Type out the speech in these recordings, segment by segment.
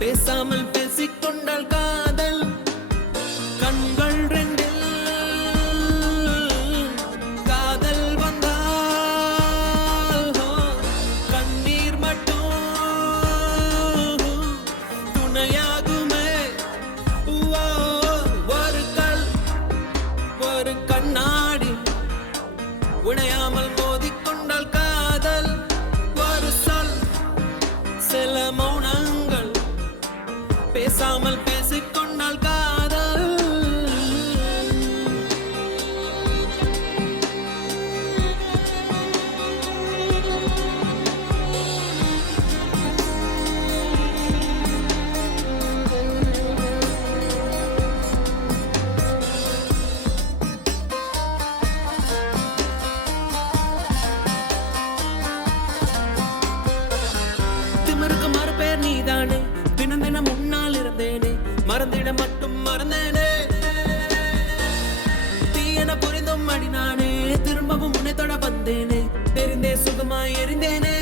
பேசாமல் பேசிக்கொண்டால் காதல் கண்கள் ரெண்டில் காதல் வந்தால் கண்ணீர் மட்டும் துணையாகுமே. ஒரு கல் ஒரு கண்ணாடி உடையாமல் மோதிக்கொண்டால் காதல் ஒரு சொல் சில மௌனங்கள் பேசாமல் பேசிக்கொண்டால் காதல். திமிருக்கு மறுபேர் நீதானே, தினம் தினம் முன்னால் இருந்தேனே, மறந்திட மட்டும் மறந்தேனே. தீயன புரிந்தும் அடி நானே, திரும்பவும் உன்னை தொட வந்தேனே, தெரிந்தே சுகமாய் எரிந்தேனே.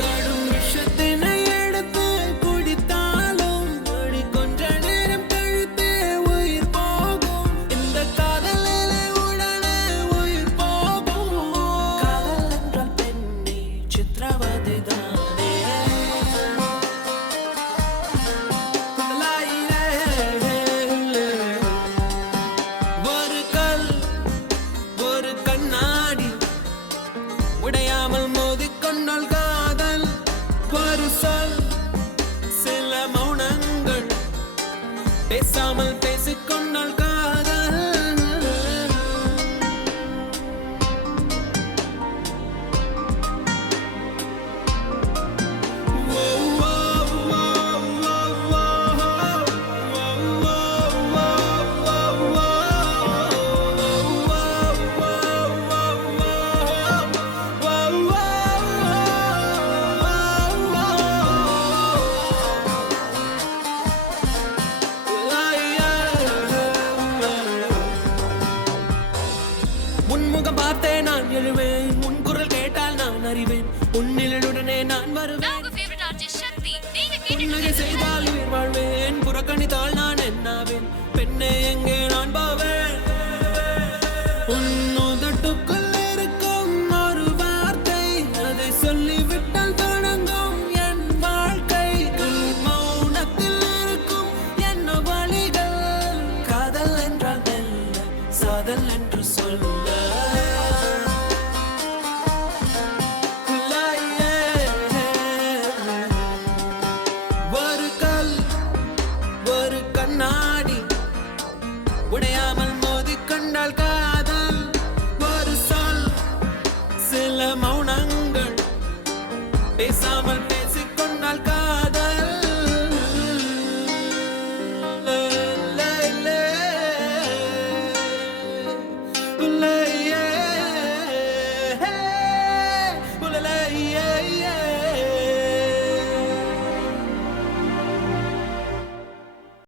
கடும் விஷத்தினை எடுத்து குடித்தாலும் அடி கொஞ்ச நேரம் கழித்தே உயிர் போகும். இந்த காதலிலே உடனே உயிர் போகும். காதல் என்றால் பெண்ணே சித்திரவதை தானே. ஒரு கல் ஒரு கண்ணாடி உடையாமல் மோதிக்கொண்டால் காதல் ஒரு சொல் சில மௌனங்கள் பேசாமல் பேசிக்கொண்டால் காதல். உன்முகம் பார்த்தே நான் எழுவேன், உன் குரல் கேட்டால் நான் அறிவேன், உன்னிலுடனே நான் வருவேன், புன்னகை செய்தால் உயிர் வாழ்வேன்.